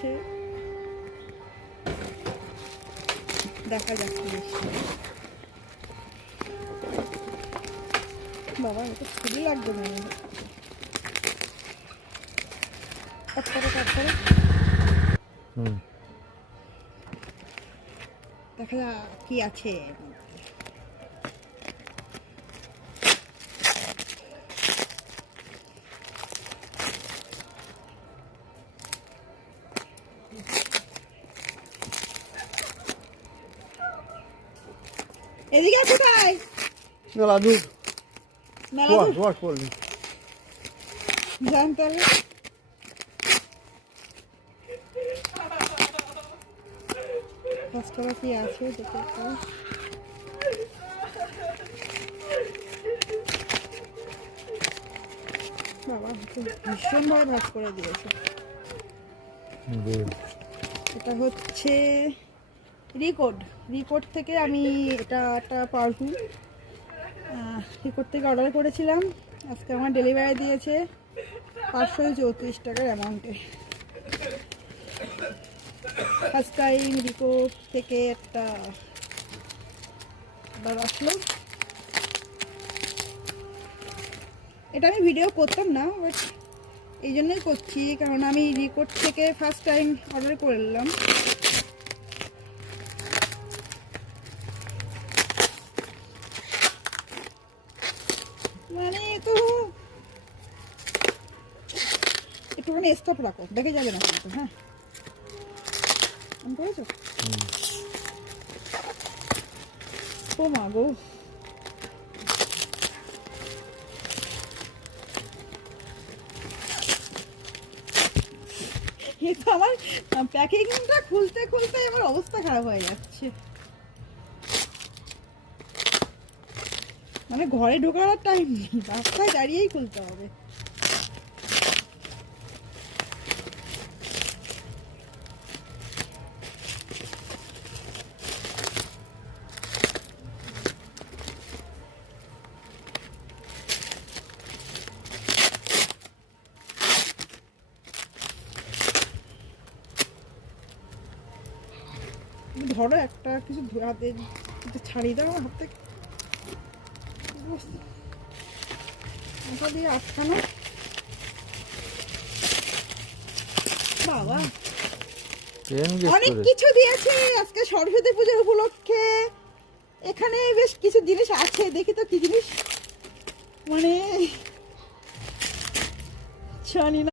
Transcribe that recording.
আছে, দেখা যাচ্ছে। বাবা এটা খুবই লাগবে না, দেখা যাক কি আছে। এদিকে আছে ভাই, মেলা দূর মেলা দূর বস বলবি জানতে হবে। কি আছে দেখে বাবা ভীষণ ভাবে ভাগ করে দিয়েছে। এটা হচ্ছে রিকোড থেকে আমি এটা একটা পারফিউম রিকোড থেকে অর্ডার করেছিলাম। আজকে আমার ডেলিভারি দিয়েছে 534 টাকার অ্যামাউন্টে। ফার্স্ট টাইম রিকোড থেকে একটা অর্ডার আসলো। এটা আমি ভিডিও করতাম না, বাট এই জন্যই করছি কারণ আমি রিকোড থেকে ফার্স্ট টাইম অর্ডার করলাম। মানে তো একটুখানি স্টপ রাখো, দেখে যাবে না কিন্তু। হ্যাঁ করেছো? ও মা গো, আমার প্যাকেজিংটা খুলতে খুলতে আমার অবস্থা খারাপ হয়ে যাচ্ছে। মানে ঘরে ঢোকার টাইম নেই, রাস্তায় দাঁড়িয়েই খুলতে হবে। ধরো একটা কিছু হাতে ছাড়িয়ে দাও হাত থেকে, ওটা দিয়ে আটকানো। বাবা অনেক কিছু দিয়েছে আজকে সরস্বতী পুজোর উপলক্ষে। এখানে বেশ কিছু জিনিস আছে, দেখি তো কি জিনিস। মানে জানি না।